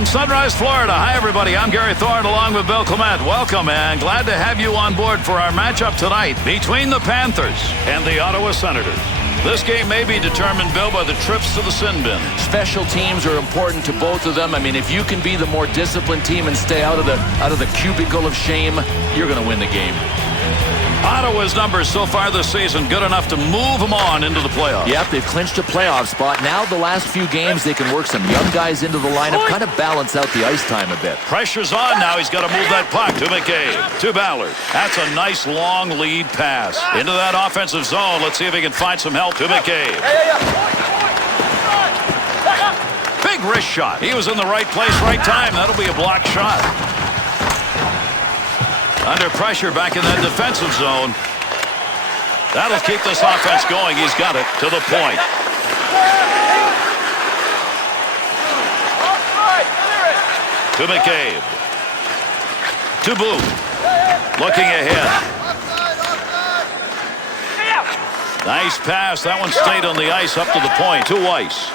From Sunrise, Florida, hi everybody, I'm Gary Thorne along with Bill Clement. Welcome and glad to have you on board for our matchup tonight between the Panthers and the Ottawa Senators. This game may be determined, Bill, by the trips to the sin bin. Special teams are important to both of them. I mean, if you can be the more disciplined team and stay out of the cubicle of shame, you're going to win the game. Ottawa's numbers so far this season good enough to move them on into the playoffs. Yep, they've clinched a playoff spot. Now the last few games they can work some young guys into the lineup, kind of balance out the ice time a bit. Pressure's on now. He's got to move that puck to McCabe, to Ballard. That's a nice long lead pass into that offensive zone. Let's see if he can find some help to McCabe. Big wrist shot. He was in the right place, right time. That'll be a blocked shot. Under pressure back in that defensive zone. That'll keep this offense going. He's got it to the point. To McCabe. To Booth. Looking ahead. Nice pass. That one stayed on the ice up to the point. To Weiss.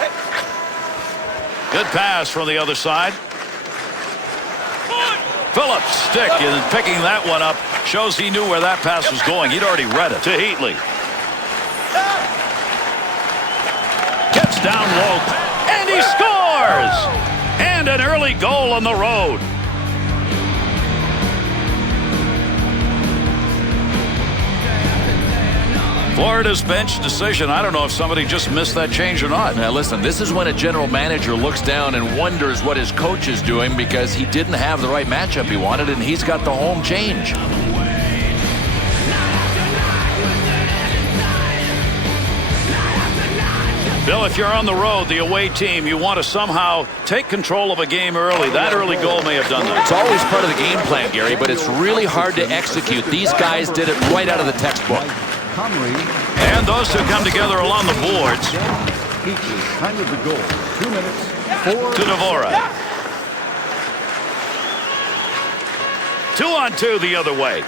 Good pass from the other side. Phillips stick and picking that one up shows he knew where that pass was going. He'd already read it. To Heatley. Gets down low and he scores! And an early goal on the road. Florida's bench decision. I don't know if somebody just missed that change or not. Now listen, this is when a general manager looks down and wonders what his coach is doing because he didn't have the right matchup he wanted, and he's got the home change. Bill, if you're on the road, the away team, you want to somehow take control of a game early. That early goal may have done that. It's always part of the game plan, Gary, but it's really hard to execute. These guys did it right out of the textbook. And those two come together along the boards. Time of the goal. 2 minutes. To Dvorak. 2-on-2 the other way.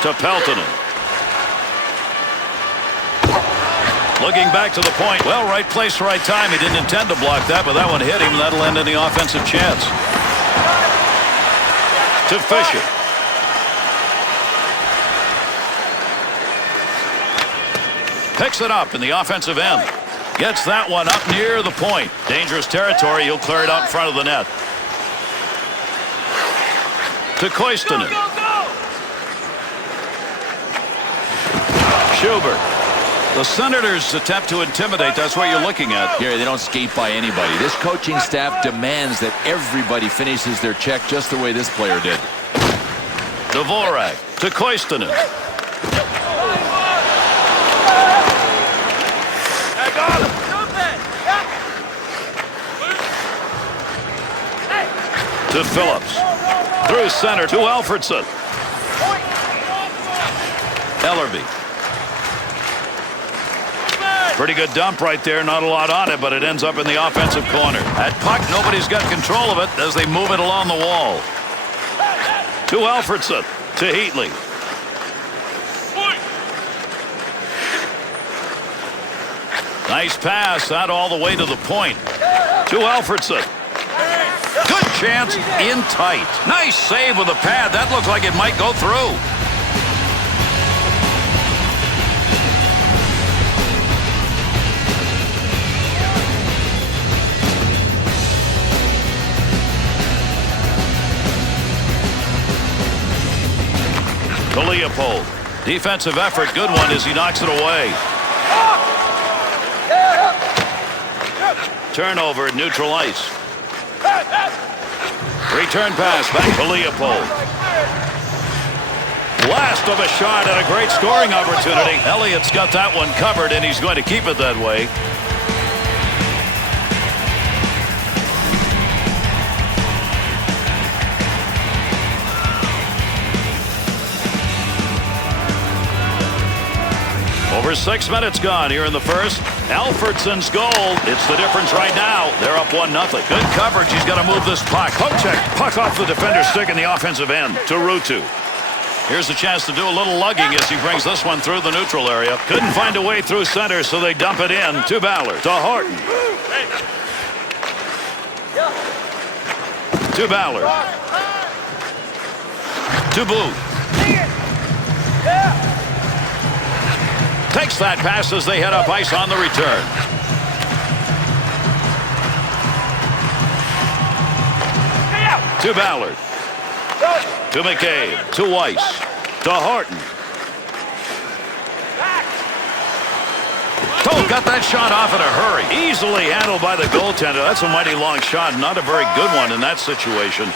To Peltonen. Looking back to the point. Well, right place, right time. He didn't intend to block that, but that one hit him. That'll end any offensive chance. To Fisher. Picks it up in the offensive end. Gets that one up near the point. Dangerous territory. He'll clear it out in front of the net. To Koistinen. Schubert. The Senators attempt to intimidate. That's what you're looking at. Gary, they don't skate by anybody. This coaching staff demands that everybody finishes their check just the way this player did. Dvorak to Koistinen. To Phillips. Through center to Alfredson. Ellerby. Pretty good dump right there. Not a lot on it, but it ends up in the offensive corner. That puck, nobody's got control of it as they move it along the wall. To Alfredson. To Heatley. Nice pass, that all the way to the point. To Alfredson. Good chance, in tight. Nice save with a pad. That looked like it might go through. To Leopold. Defensive effort, good one as he knocks it away. Turnover at neutral ice. Return pass back to Leopold. Blast of a shot and a great scoring opportunity. Elliott's got that one covered, and he's going to keep it that way. Over 6 minutes gone here in the first. Alfredson's goal. It's the difference right now. They're up 1-0. Good coverage. He's got to move this puck. Fore-check. Puck off the defender's stick in the offensive end. To Ruutu. Here's a chance to do a little lugging as he brings this one through the neutral area. Couldn't find a way through center, so they dump it in. To Ballard. To Horton. To Ballard. To Booth. Takes that pass as they head up ice on the return. To Ballard. To McCabe. To Weiss. To Horton. Oh, got that shot off in a hurry. Easily handled by the goaltender. That's a mighty long shot. Not a very good one in that situation.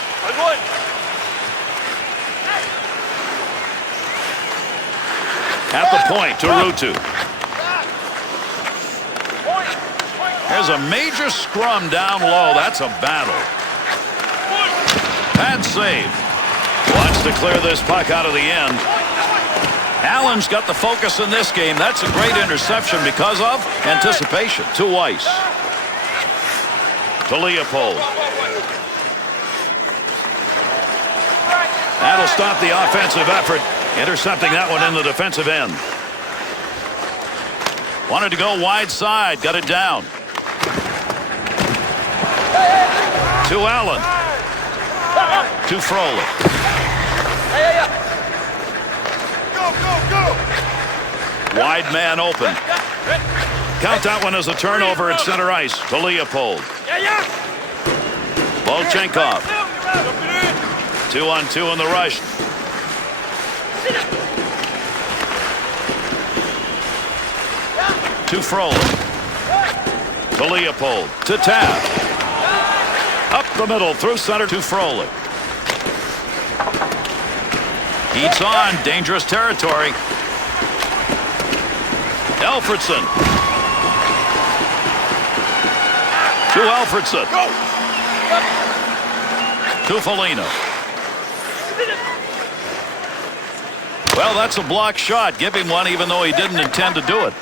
At the point to Ruutu. There's a major scrum down low. That's a battle. Pad save. Wants to clear this puck out of the end. Allen's got the focus in this game. That's a great interception because of anticipation. To Weiss. To Leopold. That'll stop the offensive effort. Intercepting that one in the defensive end. Wanted to go wide side. Got it down. To Allen. To Frolik. Wide man open. Count that one as a turnover at center ice. To Leopold. Volchenkov. 2-on-2 in the rush. To Frolik. To Leopold. To Tav. Up the middle through center to Frolik. Heats on. Dangerous territory. Alfredson. To Alfredson. To Foligno. Well, that's a blocked shot. Give him one even though he didn't intend to do it.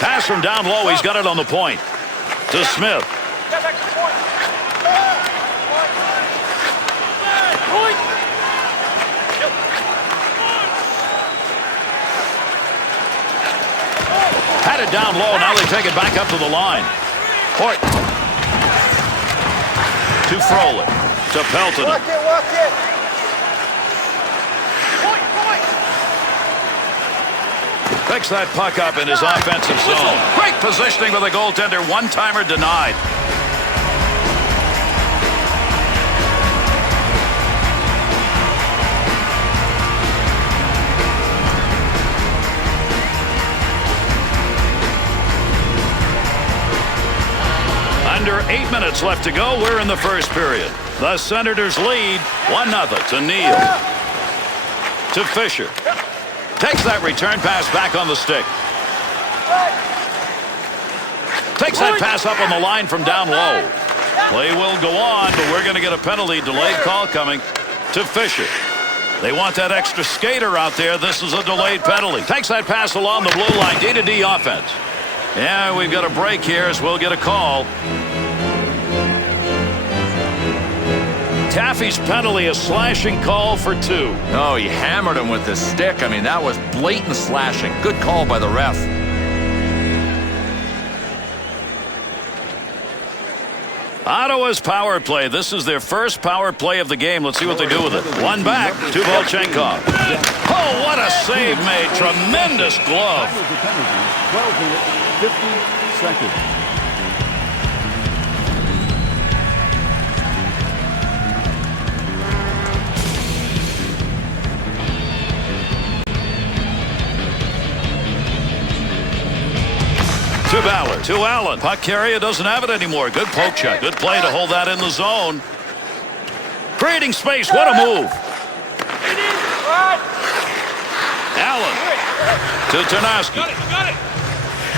Pass from down low. He's got it on the point. To Smith. Had it down low. Now they take it back up to the line. Horton. To Frolik. To Pelton. Walk it. Picks that puck up in his offensive zone. Great positioning with the goaltender. One-timer denied. Under 8 minutes left to go. We're in the first period. The Senators lead 1-0 to Neal. To Fisher. Takes that return pass back on the stick. Takes that pass up on the line from down low. Play will go on, but we're going to get a penalty. Delayed call coming to Fisher. They want that extra skater out there. This is a delayed penalty. Takes that pass along the blue line. D-to-D offense. Yeah, we've got a break here as we'll get a call. Taffy's penalty, a slashing call for 2. Oh, he hammered him with the stick. I mean, that was blatant slashing. Good call by the ref. Ottawa's power play. This is their first power play of the game. Let's see what they do with it. One back to Volchenkov. Oh, what a save made. Tremendous glove. 12 minutes, 50 seconds. To Ballard, to Allen. Puck carrier doesn't have it anymore. Good poke check. Good play to hold that in the zone. Creating space. What a move. Allen to Tarnowski.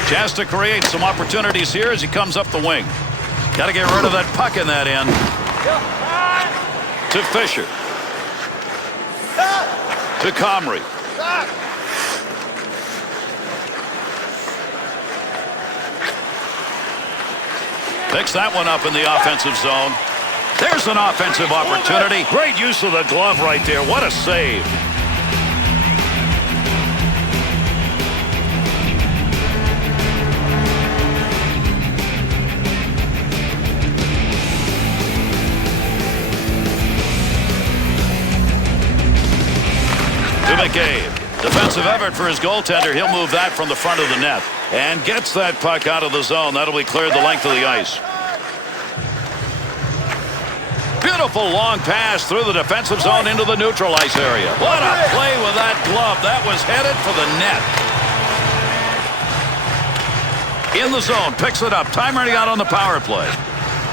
Chance to create some opportunities here as he comes up the wing. Got to get rid of that puck in that end. To Fisher. To Comrie. Picks that one up in the offensive zone. There's an offensive opportunity. Great use of the glove right there. What a save. To McCabe. Defensive effort for his goaltender. He'll move that from the front of the net. And gets that puck out of the zone. That'll be cleared the length of the ice. Beautiful long pass through the defensive zone into the neutral ice area. What a play with that glove. That was headed for the net. In the zone. Picks it up. Time running out on the power play.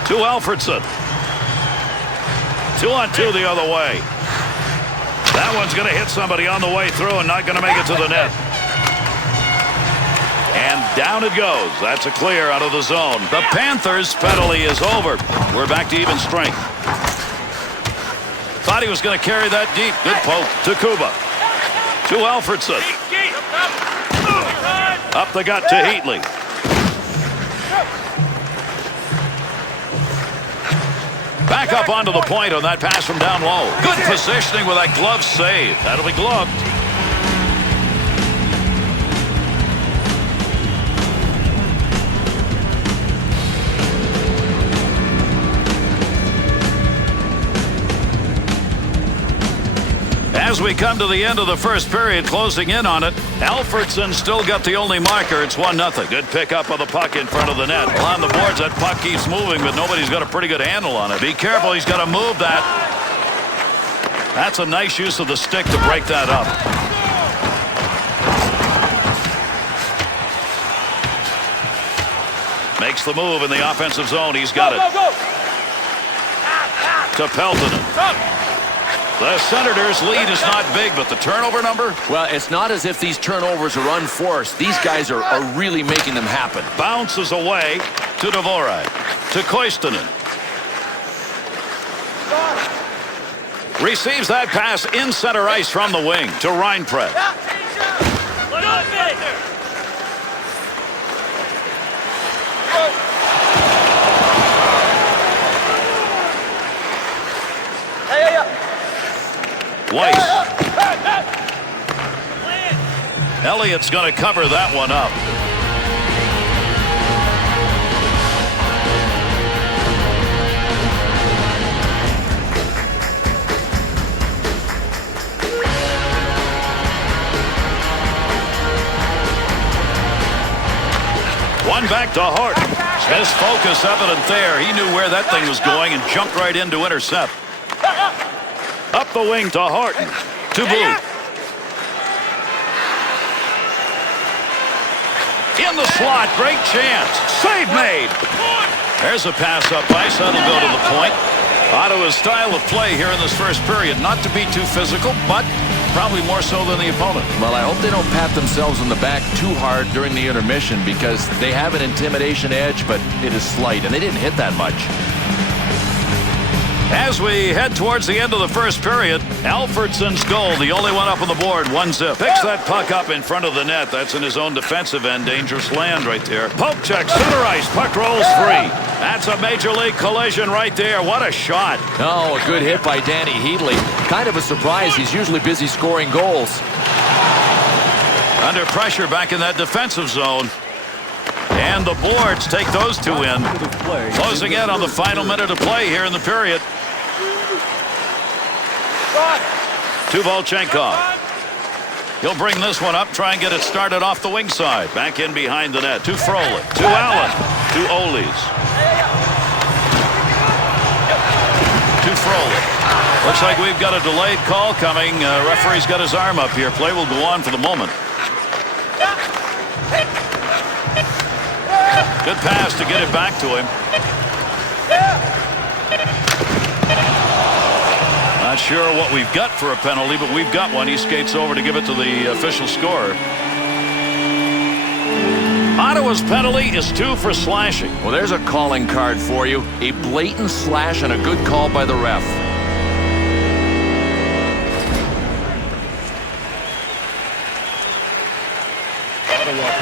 To Alfredson. 2-on-2 the other way. That one's going to hit somebody on the way through and not going to make it to the net. And down it goes. That's a clear out of the zone. The Panthers' penalty is over. We're back to even strength. Thought he was going to carry that deep. Good poke to Kuba. To Alfredson. Up the gut to Heatley. Back up onto the point on that pass from down low. Good positioning with that glove save. That'll be gloved. As we come to the end of the first period, closing in on it, Alfredson still got the only marker. It's 1-0. Good pickup of the puck in front of the net. Well, on the boards, that puck keeps moving, but nobody's got a pretty good handle on it. Be careful. He's got to move that. That's a nice use of the stick to break that up. Makes the move in the offensive zone. He's got it. To Peltonen. The Senators' lead is not big, but the turnover number? Well, it's not as if these turnovers are unforced. These guys are really making them happen. Bounces away to Dvorak. To Koistinen. Receives that pass in center ice from the wing to Reinpret. Weiss. Elliott's going to cover that one up. One back to Hart. Smith's focus evident there. He knew where that thing was going and jumped right in to intercept. Up the wing to Horton. To Booth. In the slot. Great chance. Save made. There's a pass up ice. That'll go to the point. Ottawa's style of play here in this first period. Not to be too physical, but probably more so than the opponent. Well, I hope they don't pat themselves on the back too hard during the intermission because they have an intimidation edge, but it is slight, and they didn't hit that much. As we head towards the end of the first period, Alfredson's goal, the only one up on the board, 1-0. Picks that puck up in front of the net. That's in his own defensive end. Dangerous land right there. Poke check, center ice. Puck rolls free. That's a major league collision right there. What a shot. Oh, a good hit by Danny Heatley. Kind of a surprise. He's usually busy scoring goals. Under pressure back in that defensive zone. And And the boards take those two in. Closing in on the final minute of play here in the period. To Volchenkov. He'll bring this one up, try and get it started off the wing side. Back in behind the net. To Frolik. To Allen. To Oles. To Frolik. Looks like we've got a delayed call coming. Referee's got his arm up here. Play will go on for the moment. Good pass to get it back to him. Not sure what we've got for a penalty, but we've got one. He skates over to give it to the official scorer. Ottawa's penalty is 2 for slashing. Well, there's a calling card for you. A blatant slash and a good call by the ref.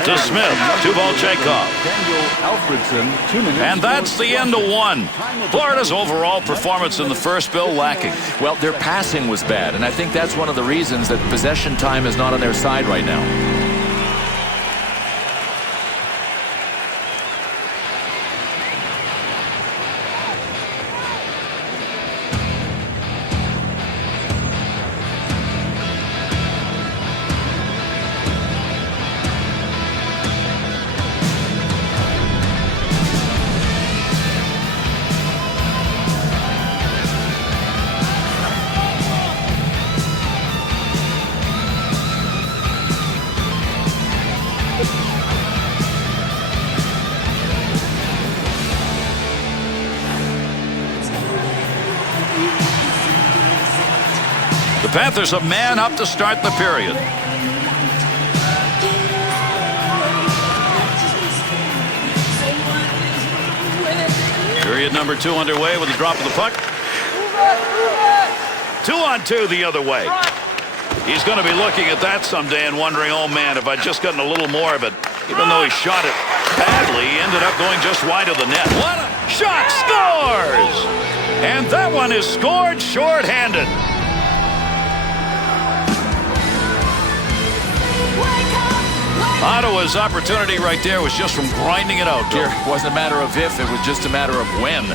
To Smith. To Volchenkov. And that's the end of one. Florida's overall performance in the first, Bill, lacking. Well, their passing was bad, and I think that's one of the reasons that possession time is not on their side right now. The Panthers a man up to start the period. Period number 2 underway with the drop of the puck. 2-on-2 the other way. He's going to be looking at that someday and wondering, oh man, if I'd just gotten a little more of it. Even though he shot it badly, he ended up going just wide of the net. What a shot! Scores! And that one is scored short-handed. Ottawa's opportunity right there was just from grinding it out. It wasn't a matter of if, it was just a matter of when.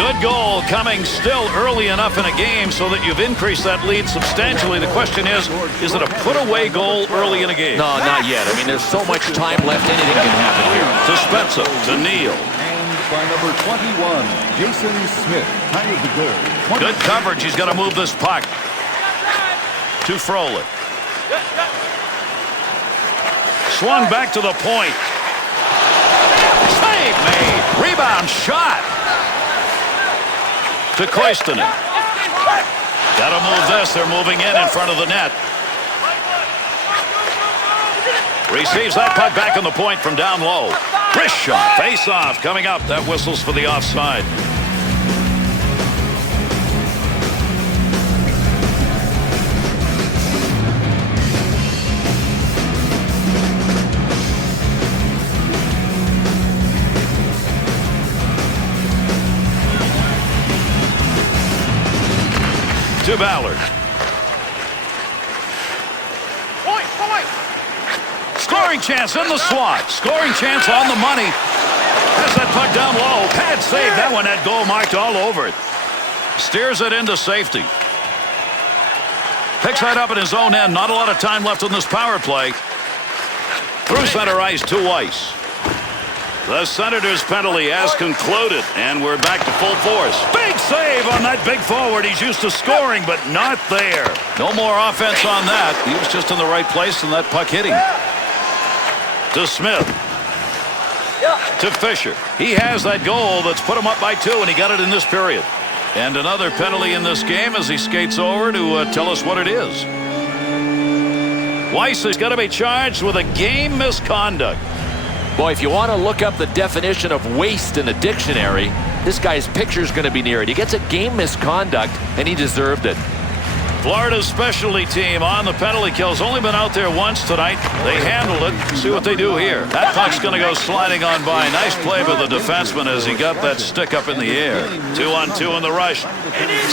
Good goal coming still early enough in a game so that you've increased that lead substantially. The question is it a put-away goal early in a game? No, not yet. I mean, there's so much time left, anything can happen here. To Spencer, to Neal. And by number 21, Jason Smith, time of the goal. Good coverage. He's got to move this puck. To Frolik. Swung back to the point. Save made. Rebound shot. To Koistinen. Got to move this. They're moving in front of the net. Receives that puck back on the point from down low. Wrist shot. Face off coming up. That whistles for the offside. To Ballard. Scoring chance in the slot. Scoring chance on the money. Has that puck down low. Pad save. That one had goal marked all over it. Steers it into safety. Picks that up in his own end. Not a lot of time left on this power play. Through center ice to Weiss. The Senators' penalty has concluded, and we're back to full force. Big save on that big forward. He's used to scoring, but not there. No more offense on that. He was just in the right place, and that puck hit him. To Smith. To Fisher. He has that goal that's put him up by 2, and he got it in this period. And another penalty in this game as he skates over to tell us what it is. Weiss is going to be charged with a game misconduct. Boy, if you want to look up the definition of waste in the dictionary, this guy's picture is going to be near it. He gets a game misconduct, and he deserved it. Florida's specialty team on the penalty kill has only been out there once tonight. They handled it. See what they do here. That puck's going to go sliding on by. Nice play by the defenseman as he got that stick up in the air. 2-on-2 in the rush.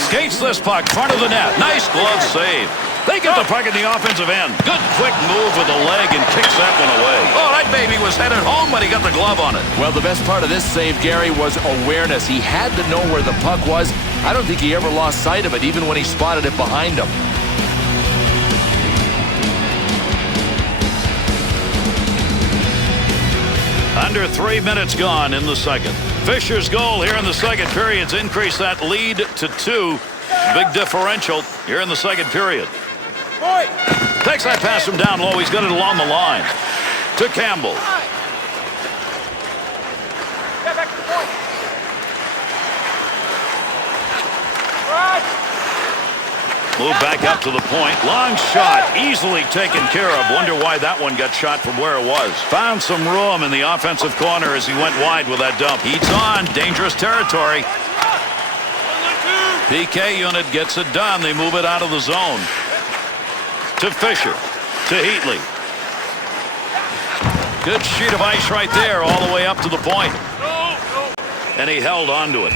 Skates this puck, front of the net. Nice glove save. They get the puck in the offensive end. Good quick move with the leg and kicks that one away. Oh, that baby was headed home when he got the glove on it. Well, the best part of this save, Gary, was awareness. He had to know where the puck was. I don't think he ever lost sight of it, even when he spotted it behind him. Under 3 minutes gone in the second. Fisher's goal here in the second period's increased that lead to 2. Big differential here in the second period. Takes that pass from down low. He's got it along the line. To Campbell. Move back up to the point. Long shot. Easily taken care of. Wonder why that one got shot from where it was. Found some room in the offensive corner as he went wide with that dump. Heats on. Dangerous territory. PK unit gets it done. They move it out of the zone. To Fisher. To Heatley. Good sheet of ice right there all the way up to the point. And he held on to it.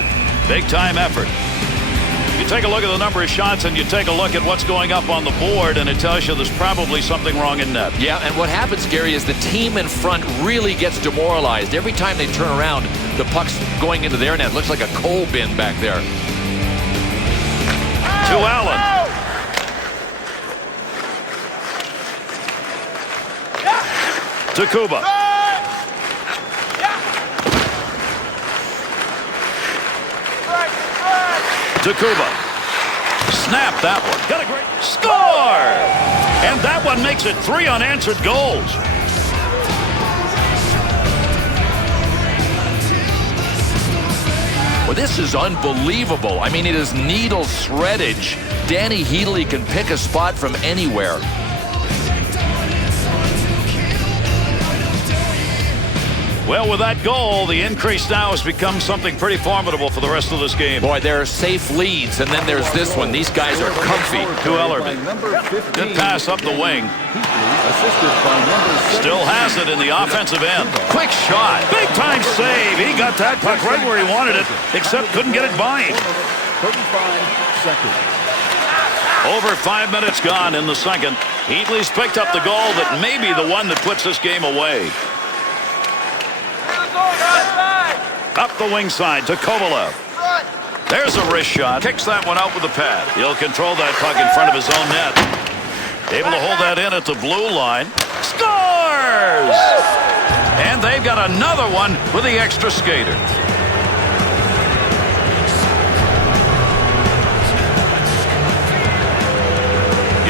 Big time effort. You take a look at the number of shots and you take a look at what's going up on the board and it tells you there's probably something wrong in net. Yeah, and what happens, Gary, is the team in front really gets demoralized. Every time they turn around, the puck's going into their net. Looks like a coal bin back there. To Allen. To Kuba. To Kuba. Snap that one. Got a great score! And that one makes it 3 unanswered goals. Well, this is unbelievable. I mean, it is needle shreddage. Danny Heatley can pick a spot from anywhere. Well, with that goal, the increase now has become something pretty formidable for the rest of this game. Boy, there are safe leads, and then there's this one. These guys are comfy. To Ellerby. Good pass up the wing. Still has it in the offensive end. Quick shot. Big time save. He got that puck right where he wanted it, except couldn't get it by him. 35 seconds. Over 5 minutes gone in the second. Heatley's picked up the goal that may be the one that puts this game away. Up the wing side to Kovalev. There's a wrist shot. Kicks that one out with the pad. He'll control that puck in front of his own net. Able to hold that in at the blue line. Scores! And they've got another one with the extra skater.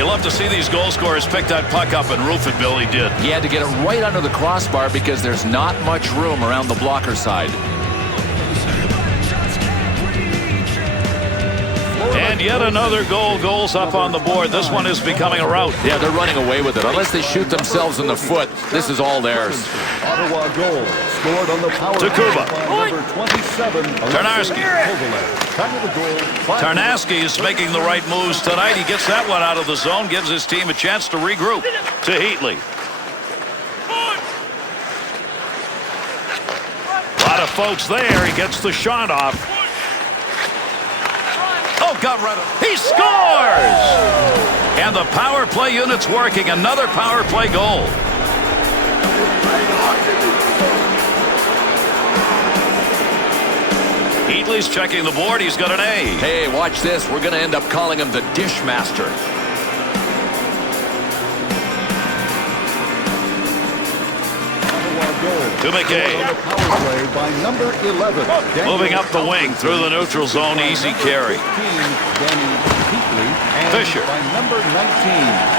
You love to see these goal scorers pick that puck up and roof it. Bill, he did. He had to get it right under the crossbar because there's not much room around the blocker side. And yet another goal's up on the board. This one is becoming a rout. Yeah, they're running away with it. Unless they shoot themselves in the foot, this is all theirs. Ottawa goal scored on the power To Kuba. by number 27. Tarnarski. Time of the goal. Tarnarski is making the right moves tonight. He gets that one out of the zone, gives his team a chance to regroup. To Heatley. A lot of folks there. He gets the shot off. Oh, got rid of it. He scores! And the power play unit's working. Another power play goal. Heatley's checking the board. He's got an A. Hey, watch this. We're going to end up calling him the Dishmaster. To McKay. Power play by number 11. Moving up the wing through the neutral zone. Easy carry. Fisher. By number 19,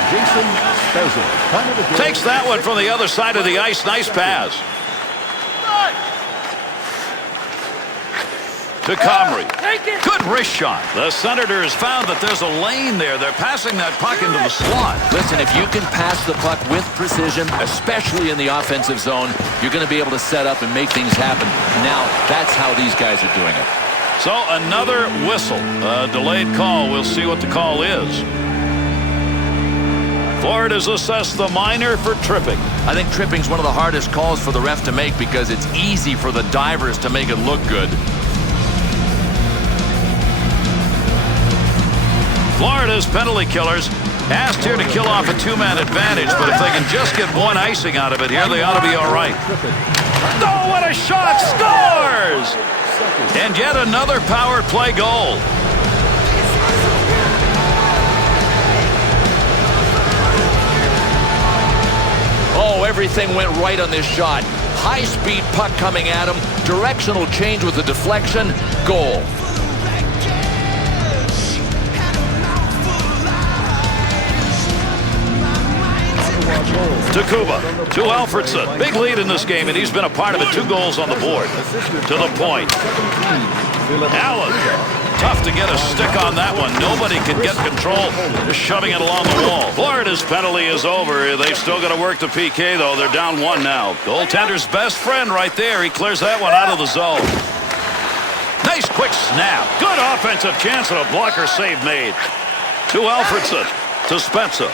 Jason Spezza. Time of the goal. Takes that one from the other side of the ice. Nice pass. To Comrie. Good wrist shot. The Senators found that there's a lane there. They're passing that puck into the slot. Listen, if you can pass the puck with precision, especially in the offensive zone, you're going to be able to set up and make things happen. Now, that's how these guys are doing it. So another whistle. A delayed call. We'll see what the call is. Florida's assessed the minor for tripping. I think tripping's one of the hardest calls for the ref to make because it's easy for the divers to make it look good. Florida's penalty killers Asked here to kill off a two-man advantage, but if they can just get one icing out of it here, they ought to be all right. Oh, what a shot! Scores! And yet another power play goal. Oh, everything went right on this shot. High-speed puck coming at him. Directional change with the deflection. Goal. To Kuba, to Alfredson. Big lead in this game, and he's been a part of it. 2 goals on the board. To the point. Allen. Tough to get a stick on that one. Nobody can get control. Just shoving it along the wall. Florida's penalty is over. They've still got to work the PK, though. They're down 1 now. Goaltender's best friend right there. He clears that one out of the zone. Nice quick snap. Good offensive chance and a blocker save made. To Alfredson. To Spencer.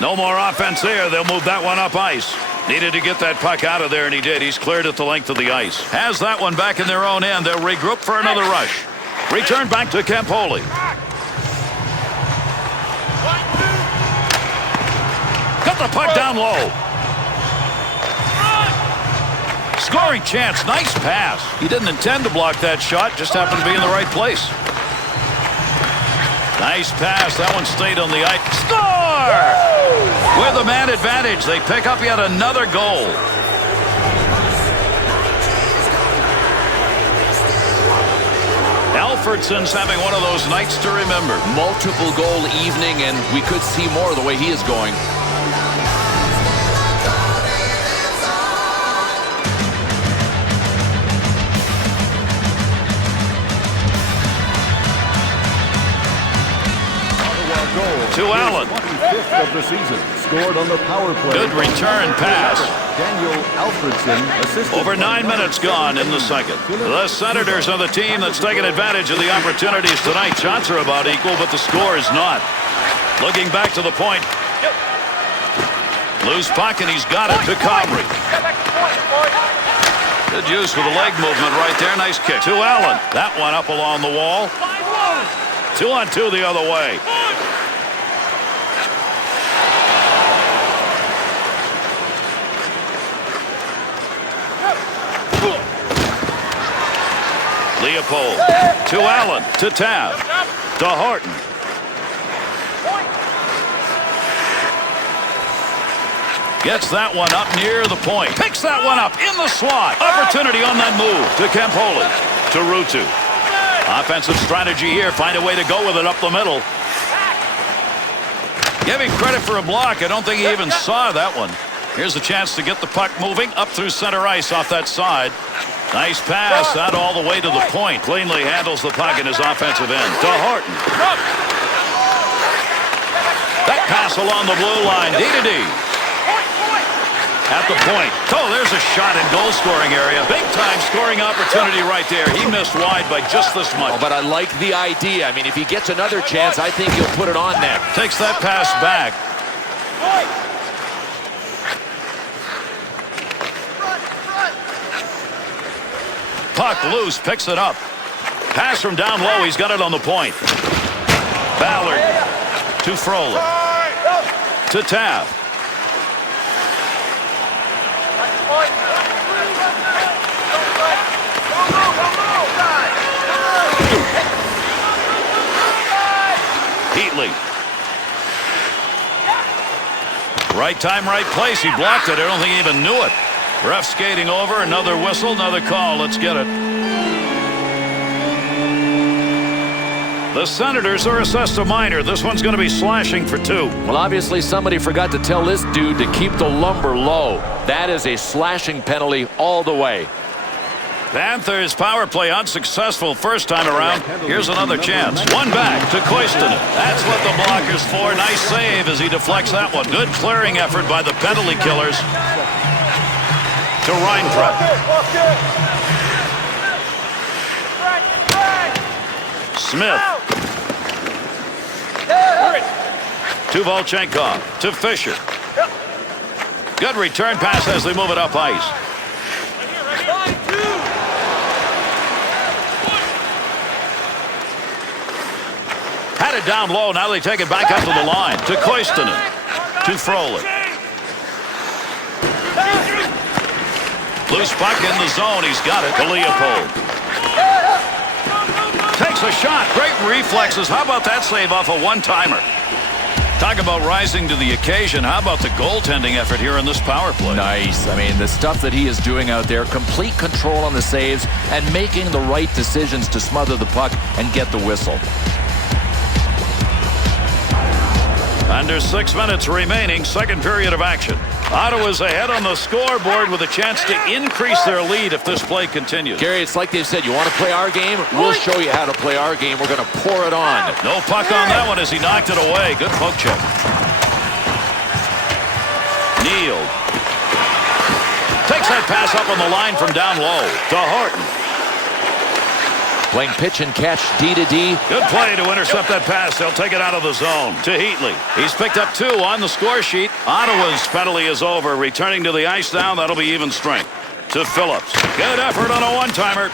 No more offense there. They'll move that one up ice. Needed to get that puck out of there, and he did. He's cleared it the length of the ice. Has that one back in their own end. They'll regroup for another rush. Return back to Campoli. Got the puck down low. Scoring chance. Nice pass. He didn't intend to block that shot. Just happened to be in the right place. Nice pass. That one stayed on the ice. Score! With a man advantage, they pick up yet another goal. Alfredson's having one of those nights to remember. Multiple goal evening, and we could see more the way he is going. To Allen. 25th of the season. Scored on the power play. Good return pass. Daniel Alfredson assisted. Over 9 minutes gone in the second. The Senators are the team that's taking advantage of the opportunities tonight. Shots are about equal, but the score is not. Looking back to the point. Loose puck, and he's got it to Comrie. Good use with the leg movement right there. Nice kick. To Allen. That one up along the wall. 2-on-2 the other way. Leopold. To Allen. To Tav. To Horton. Gets that one up near the point. Picks that one up in the slot. Opportunity on that move. To Campoli. To Ruutu. Offensive strategy here. Find a way to go with it up the middle. Give him credit for a block. I don't think he even saw that one. Here's a chance to get the puck moving up through center ice off that side. Nice pass out all the way to the point. Cleanly handles the puck in his offensive end. To Horton. That pass along the blue line. D-to-D. At the point. Oh, there's a shot in goal scoring area. Big time scoring opportunity right there. He missed wide by just this much. Oh, but I like the idea. I mean, if he gets another chance, I think he'll put it on net. Takes that pass back. Puck loose, picks it up. Pass from down low, he's got it on the point. Ballard to Frolik. To Tav. Heatley. Right time, right place. He blocked it. I don't think he even knew it. Ref skating over. Another whistle, another call. Let's get it. The Senators are assessed a minor. This one's going to be slashing for 2. Well, obviously somebody forgot to tell this dude to keep the lumber low. That is a slashing penalty all the way. Panthers power play unsuccessful first time around. Here's another chance. One back to Koivunen. That's what the blocker's for. Nice save as he deflects that one. Good clearing effort by the penalty killers. To Reinfeld. Smith. To Volchenkov. To Fisher. Good return pass as they move it up ice. Had it down low. Now they take it back up to the line. To Koistinen. To Froley. Loose puck in the zone. He's got it. To Leopold. Takes a shot. Great reflexes. How about that save off a one-timer? Talk about rising to the occasion. How about the goaltending effort here in this power play? Nice. I mean, the stuff that he is doing out there, complete control on the saves and making the right decisions to smother the puck and get the whistle. Under 6 minutes remaining, second period of action. Ottawa's ahead on the scoreboard with a chance to increase their lead if this play continues. Gary, it's like they've said, you want to play our game? We'll show you how to play our game. We're going to pour it on. No puck on that one as he knocked it away. Good poke check. Neal. Takes that pass up on the line from down low. To Horton. Playing pitch and catch D to D. Good play to intercept that pass. They'll take it out of the zone. To Heatley. He's picked up 2 on the score sheet. Ottawa's penalty is over. Returning to the ice now. That'll be even strength. To Phillips. Good effort on a one-timer.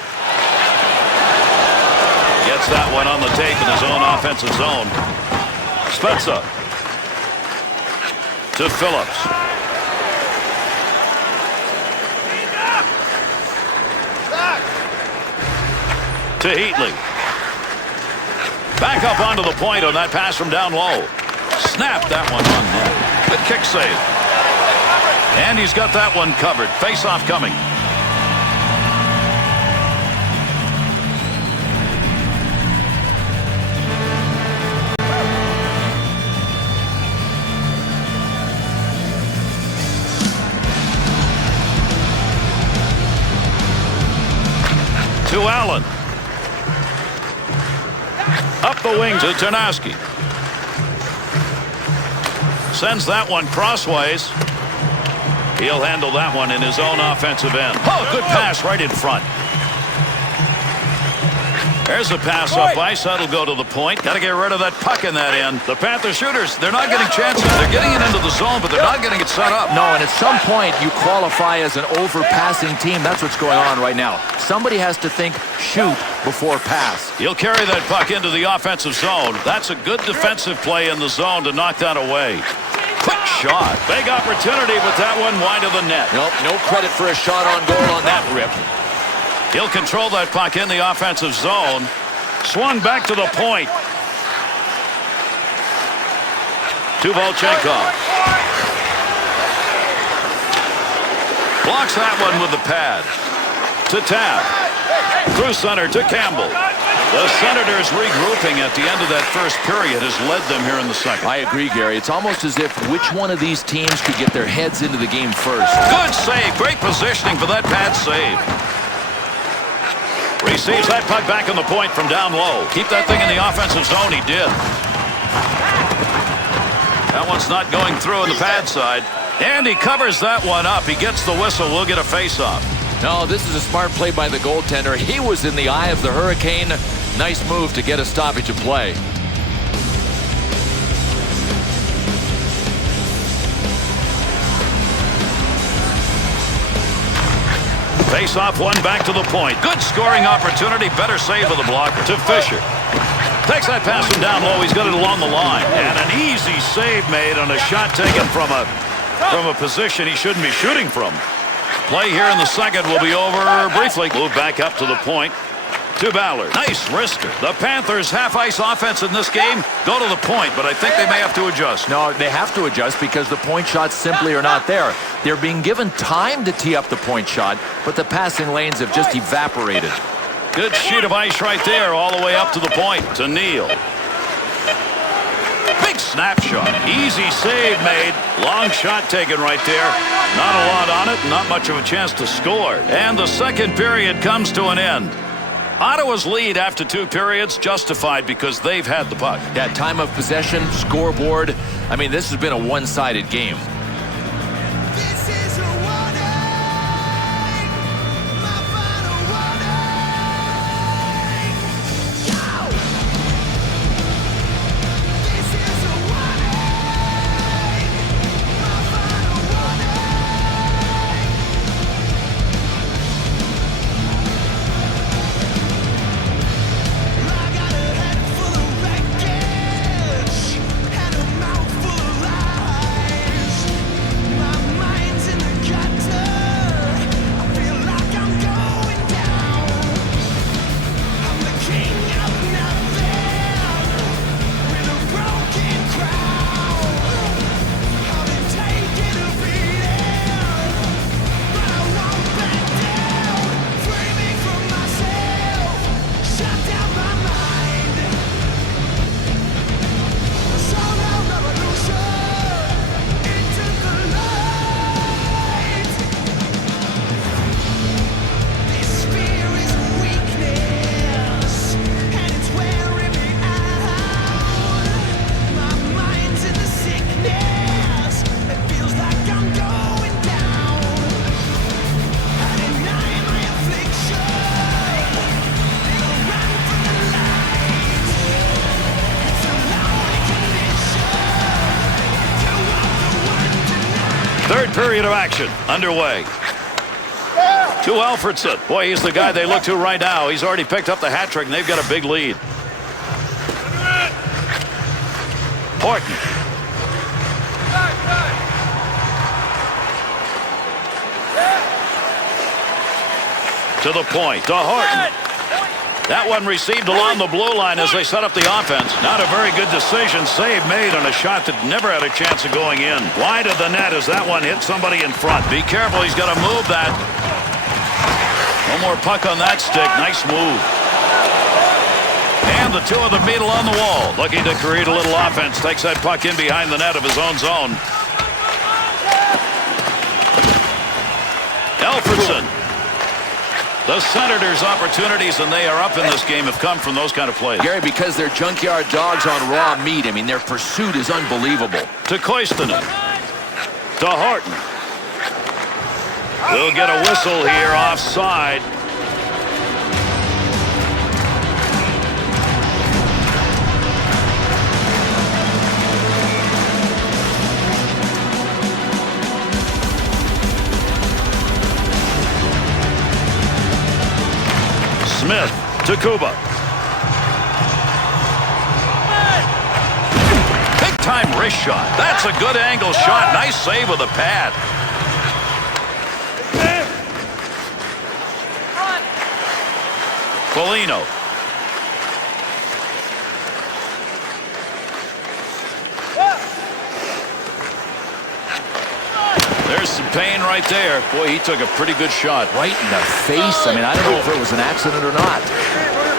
Gets that one on the tape in his own offensive zone. Spezza. To Phillips. To Heatley. Back up onto the point on that pass from down low. Snap that one on net. Good kick save. And he's got that one covered. Face-off coming. To Allen. Up the wing to Tarnowski. Sends that one crossways. He'll handle that one in his own offensive end. Oh, good pass right in front. There's a pass up ice. That'll go to the point. Got to get rid of that puck in that end. The Panther shooters, they're not getting chances. They're getting it into the zone, but they're not getting it set up. No, and at some point, you qualify as an overpassing team. That's what's going on right now. Somebody has to think shoot before pass. He'll carry that puck into the offensive zone. That's a good defensive play in the zone to knock that away. Quick shot. Big opportunity, but that one wide of the net. Nope, no credit for a shot on goal on that rip. He'll control that puck in the offensive zone. Swung back to the point. To Volchenkov. Blocks that one with the pad. To Tabb. Through center to Campbell. The Senators regrouping at the end of that first period has led them here in the second. I agree, Gary. It's almost as if which one of these teams could get their heads into the game first. Good save. Great positioning for that pad save. Receives that puck back on the point from down low. Keep that thing in the offensive zone. He did. That one's not going through in the pad side. And he covers that one up. He gets the whistle. We'll get a face-off. No, this is a smart play by the goaltender. He was in the eye of the hurricane. Nice move to get a stoppage of play. Face-off one back to the point. Good scoring opportunity. Better save of the blocker. To Fisher. Takes that pass from down low. He's got it along the line. And an easy save made on a shot taken from a position he shouldn't be shooting from. Play here in the second will be over briefly. Move back up to the point. To Ballard. Nice wrister. The Panthers' half-ice offense in this game go to the point, but I think they may have to adjust. No, they have to adjust because the point shots simply are not there. They're being given time to tee up the point shot, but the passing lanes have just evaporated. Good sheet of ice right there all the way up to the point. To Neal. Big snapshot. Easy save made. Long shot taken right there. Not a lot on it. Not much of a chance to score. And the second period comes to an end. Ottawa's lead after 2 periods justified because they've had the puck. Yeah, time of possession, scoreboard. I mean, this has been a one-sided game. Third period of action underway. To Alfredson. Boy, he's the guy they look to right now. He's already picked up the hat trick, and they've got a big lead. Horton. To the point. To Horton. That one received along the blue line as they set up the offense. Not a very good decision. Save made on a shot that never had a chance of going in. Wide of the net as that one hit somebody in front. Be careful. He's got to move that. No more puck on that stick. Nice move. And the two of them meet along the wall. Looking to create a little offense. Takes that puck in behind the net of his own zone. Alfredson. The Senators' opportunities, and they are up in this game, have come from those kind of plays. Gary, because they're junkyard dogs on raw meat. I mean, their pursuit is unbelievable. To Koistinen. To Horton. We'll get a whistle here offside. Smith to Kuba. Big time wrist shot. That's a good angle shot. Nice save with a pad. Foligno. There's some pain right there. Boy, he took a pretty good shot. Right in the face. I mean, I don't know if it was an accident or not.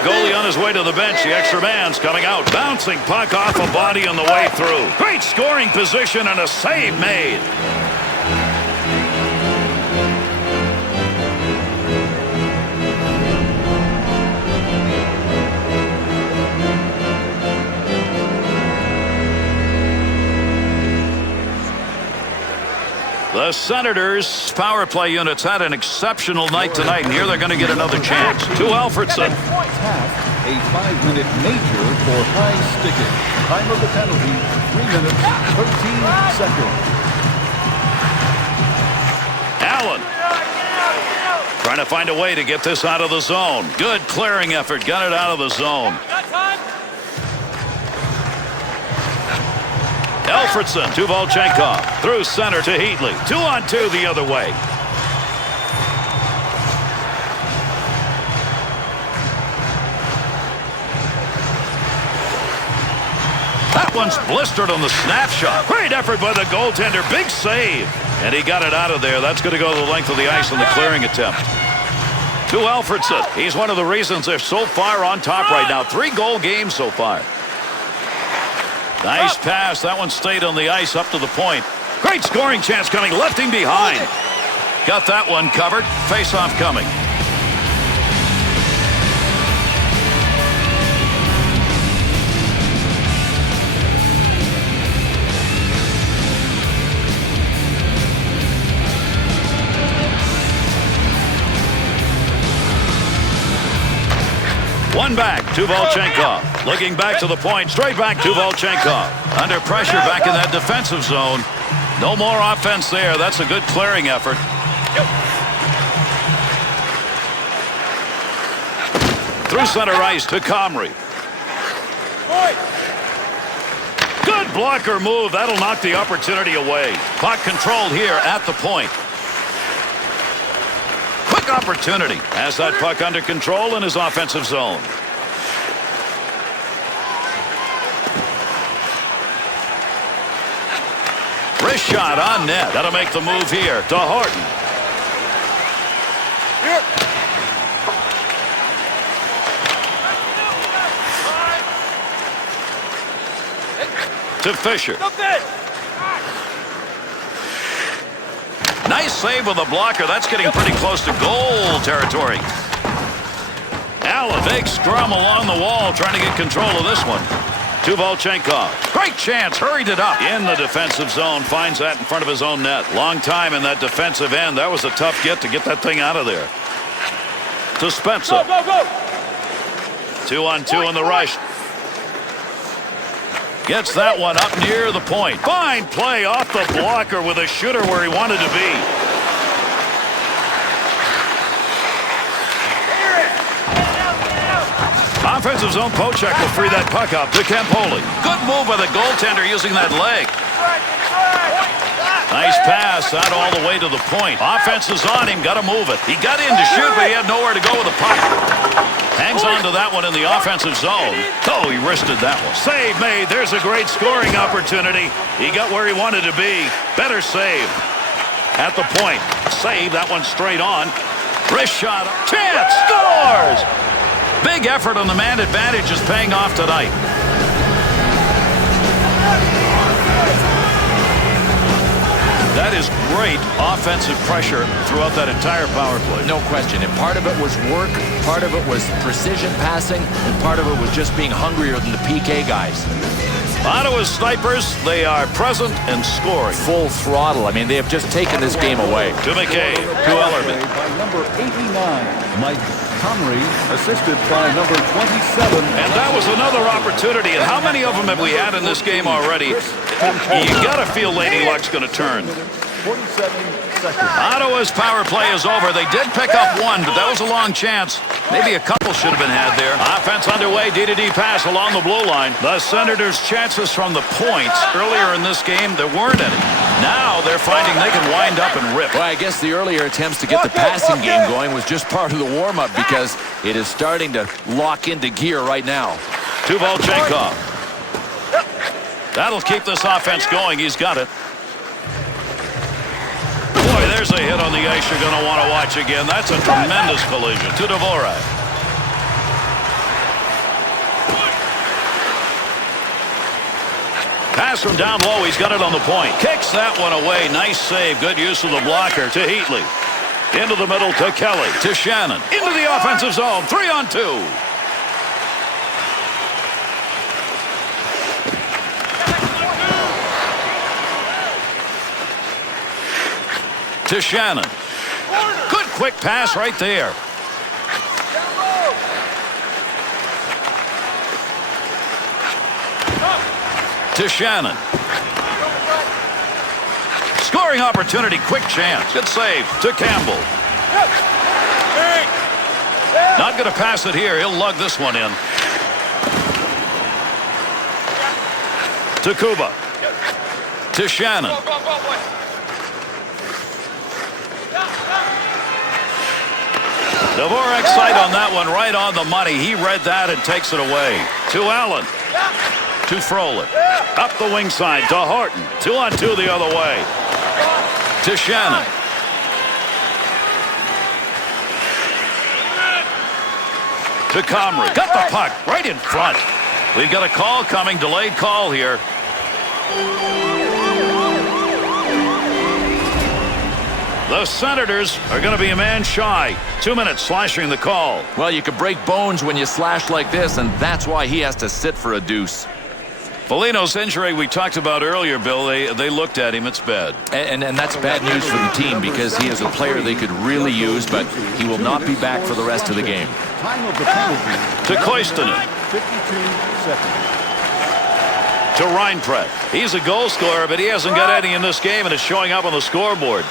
Goalie on his way to the bench. The extra man's coming out. Bouncing puck off a body on the way through. Great scoring position and a save made. The Senators' power play units had an exceptional night tonight, and here they're going to get another chance. To Alfredson. Half, a 5-minute major for high sticking. Time of the penalty, 3 minutes, 13 seconds. Allen. Trying to find a way to get this out of the zone. Good clearing effort. Got it out of the zone. Alfredson to Volchenkov. Through center to Heatley. 2-on-2 the other way. That one's blistered on the snapshot. Great effort by the goaltender. Big save. And he got it out of there. That's going to go the length of the ice on the clearing attempt. To Alfredson. He's one of the reasons they're so far on top right now. 3-goal game so far. Nice pass. That one stayed on the ice up to the point. Great scoring chance coming. Left him behind. Got that one covered. Face-off coming. One back to Volchenkov. Looking back to the point. Straight back to Volchenkov. Under pressure back in that defensive zone. No more offense there. That's a good clearing effort. Through center ice to Comrie. Good blocker move. That'll knock the opportunity away. Puck controlled here at the point. Quick opportunity. Has that puck under control in his offensive zone. Wrist shot on net. That'll make the move here to Horton. To Fisher. Nice save with a blocker. That's getting pretty close to goal territory. Allen, big scrum along the wall, trying to get control of this one. To Volchenkov. Great chance. Hurried it up in the defensive zone. Finds that in front of his own net. Long time in that defensive end. That was a tough get to get that thing out of there. To Spencer. Go, go, go. 2-on-2 in the rush. Gets that one up near the point. Fine play off the blocker with a shooter where he wanted to be. Offensive zone poke-check will free that puck up to Campoli. Good move by the goaltender using that leg. Nice pass out all the way to the point. Offense is on him. Got to move it. He got in to shoot, but he had nowhere to go with the puck. Hangs on to that one in the offensive zone. Oh, he wristed that one. Save made. There's a great scoring opportunity. He got where he wanted to be. Better save. At the point. Save. That one straight on. Wrist shot. Chance. Scores! Big effort on the man advantage is paying off tonight. That is great offensive pressure throughout that entire power play. No question. And part of it was work, part of it was precision passing, and part of it was just being hungrier than the PK guys. Ottawa's snipers, they are present and scoring. Full throttle. I mean, they have just taken this game away. To McKay, to Ellerman. By number 89, Mike Comrie, assisted by number 27. And that was another opportunity. And how many of them have we had in this game already? You got to feel Lady Luck's going to turn. 47 seconds. Ottawa's power play is over. They did pick up one, but that was a long chance. Maybe a couple should have been had there. Offense underway, D-to-D pass along the blue line. The Senators' chances from the points earlier in this game, there weren't any. Now they're finding they can wind up and rip. Well, I guess the earlier attempts to get the passing game going was just part of the warm-up because it is starting to lock into gear right now. To Volchenkov. That'll keep this offense going. He's got it. Boy, there's a hit on the ice you're going to want to watch again. That's a tremendous collision. To Dvorak. Pass from down low. He's got it on the point. Kicks that one away. Nice save. Good use of the blocker. To Heatley. Into the middle to Kelly. To Shannon. Into the offensive zone. 3-on-2. To Shannon. Good quick pass right there. To Shannon. Scoring opportunity, quick chance. Good save. To Campbell. Not going to pass it here. He'll lug this one in. To Kuba. To Shannon. Dvorak's sight on that one, right on the money. He read that and takes it away. To Allen. To Frolik. Up the wing side to Horton. 2-on-2 the other way. To Shannon. To Comrie. Got the puck right in front. We've got a call coming. Delayed call here. The Senators are going to be a man shy. 2 minutes slashing the call. Well, you could break bones when you slash like this, and that's why he has to sit for a deuce. Foligno's injury we talked about earlier, Bill, they looked at him. It's bad. And that's bad news for the team because he is a player they could really use, but he will not be back for the rest of the game. Time of the penalty. To Koivunen. 52 seconds. To Reinpret. He's a goal scorer, but he hasn't got any in this game, and it's showing up on the scoreboard.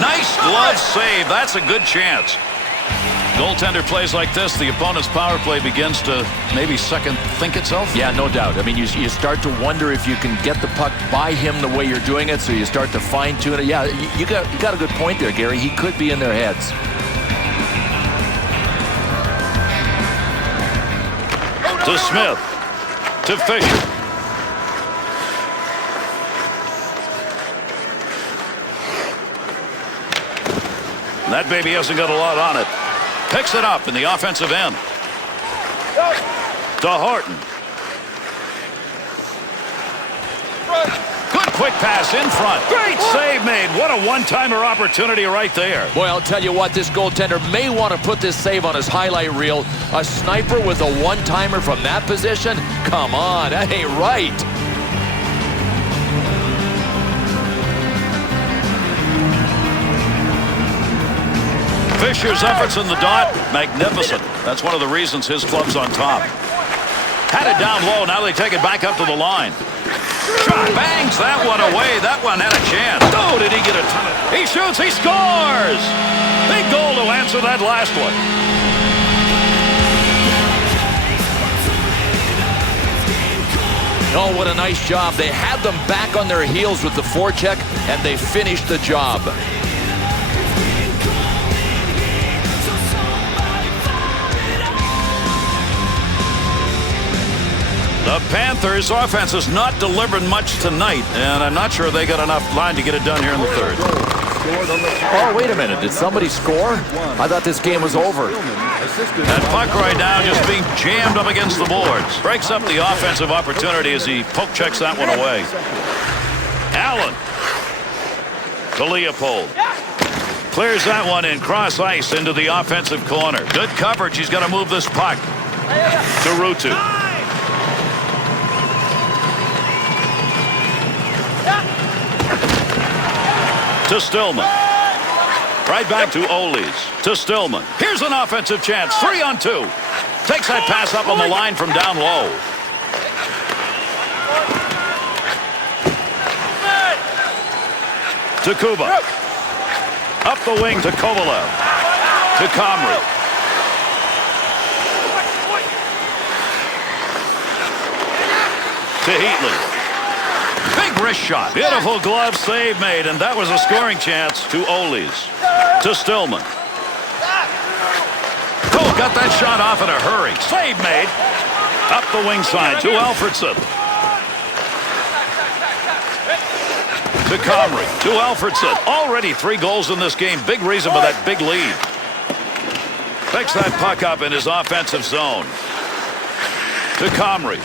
Nice glove save. That's a good chance. Goaltender plays like this, the opponent's power play begins to maybe second think itself. Yeah, no doubt. I mean, you start to wonder if you can get the puck by him the way you're doing it, so you start to fine-tune it. Yeah, you got a good point there, Gary. He could be in their heads. To Smith. To Fisher. That baby hasn't got a lot on it. Picks it up in the offensive end. To Horton. Good quick pass in front. Great save made. What a one-timer opportunity right there. Boy, I'll tell you what, this goaltender may want to put this save on his highlight reel. A sniper with a one-timer from that position? Come on, that ain't right. Fisher's efforts in the dot, magnificent. That's one of the reasons his club's on top. Had it down low. Now they take it back up to the line. Shot bangs that one away. That one had a chance. Oh, did he get a ton of... He shoots. He scores. Big goal to answer that last one. Oh, what a nice job. They had them back on their heels with the forecheck, and they finished the job. The Panthers' offense has not delivered much tonight, and I'm not sure they got enough line to get it done here in the third. Oh, wait a minute. Did somebody score? I thought this game was over. That puck right now just being jammed up against the boards. Breaks up the offensive opportunity as he poke checks that one away. Allen to Leopold. Clears that one in cross ice into the offensive corner. Good coverage. He's got to move this puck to Ruutu. To Stillman. Right back to Oles. To Stillman. Here's an offensive chance. 3-on-2. Takes that pass up on the line from down low. To Kuba. Up the wing to Kovalev. To Comrie. To Heatley. Big wrist shot. Beautiful glove save made, and that was a scoring chance to Oles. To Stillman. Oh, got that shot off in a hurry. Save made. Up the wing side to Alfredsson. To Comrie. To Alfredsson. Already 3 goals in this game. Big reason for that big lead. Picks that puck up in his offensive zone. To Comrie.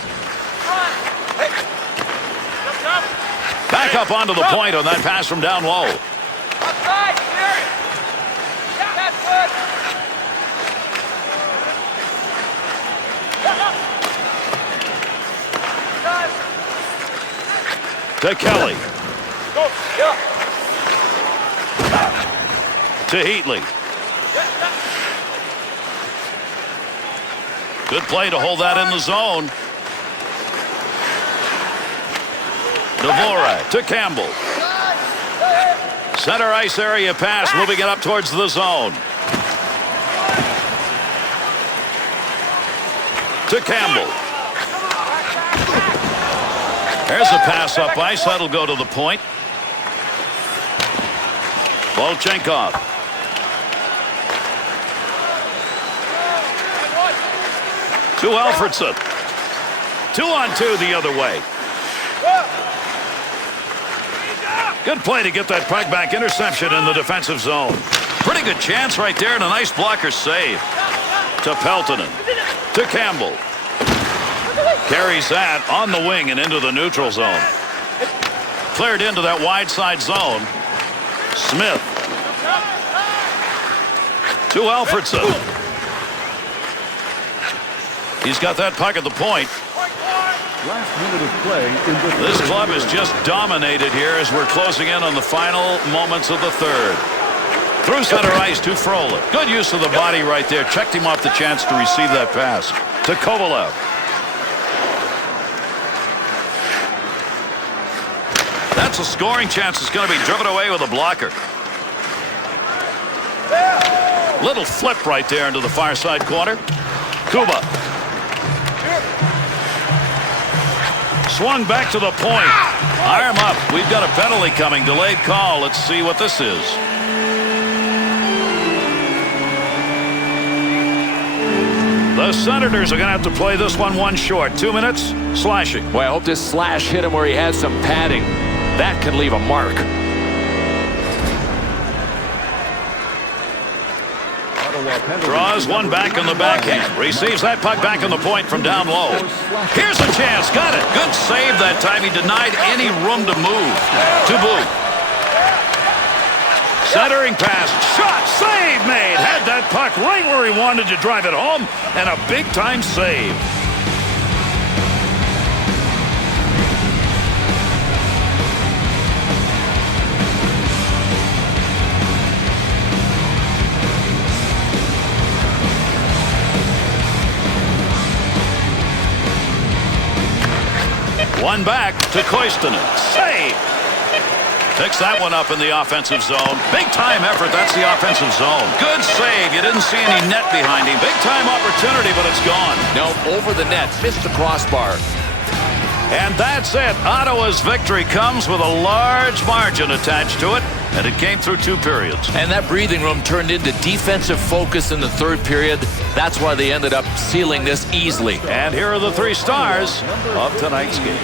Back up onto the point on that pass from down low. To Kelly. To Heatley. Good play to hold that in the zone. Dvorak to Campbell. Center ice area pass, moving it up towards the zone. To Campbell. There's a pass up ice. That'll go to the point. Volchenkov. To Alfredsson. 2-on-2 the other way. Good play to get that puck back. Interception in the defensive zone. Pretty good chance right there and a nice blocker save. To Peltonen. To Campbell. Carries that on the wing and into the neutral zone. Cleared into that wide side zone. Smith. To Alfredsson. He's got that puck at the point. Last minute of play in the This club is just dominated here as we're closing in on the final moments of the third. Through center ice to Frolik. Good use of the body right there. Checked him off the chance to receive that pass. To Kovalev. That's a scoring chance. It's going to be driven away with a blocker. Little flip right there into the far side corner. Kuba. Swung back to the point. Arm up. We've got a penalty coming. Delayed call. Let's see what this is. The Senators are going to have to play this one short. 2 minutes. Slashing. Well, I hope this slash hit him where he had some padding. That can leave a mark. Draws one back on the backhand. Receives that puck back on the point from down low. Here's a chance. Got it. Good save that time. He denied any room to move. To boot. Centering pass. Shot. Save made. Had that puck right where he wanted to drive it home. And a big-time save. One back to Koistonen. Save. Picks that one up in the offensive zone. Big time effort. That's the offensive zone. Good save. You didn't see any net behind him. Big time opportunity, but it's gone. No, over the net. Missed the crossbar. And that's it. Ottawa's victory comes with a large margin attached to it, and it came through 2 periods. And that breathing room turned into defensive focus in the 3rd period. That's why they ended up sealing this easily. And here are the 3 stars of tonight's game.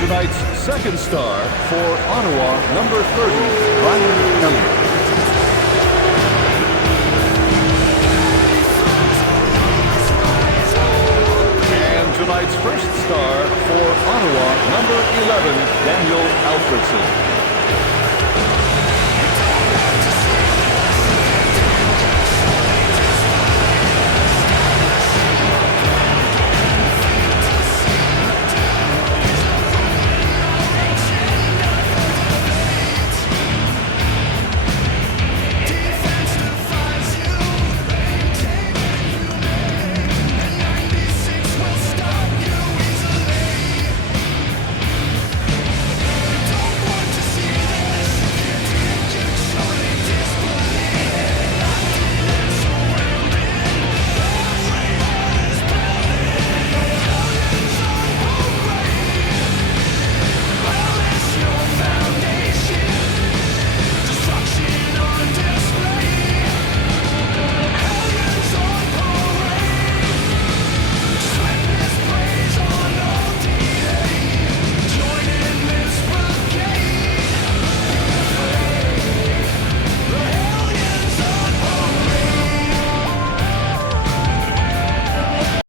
Tonight's second star for Ottawa, number 30, Ryan Elliott. Tonight's first star for Ottawa, number 11, Daniel Alfredson.